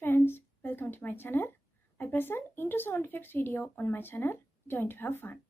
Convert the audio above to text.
friends, welcome to my channel. I present intro sound effects video on my channel. Join to have fun.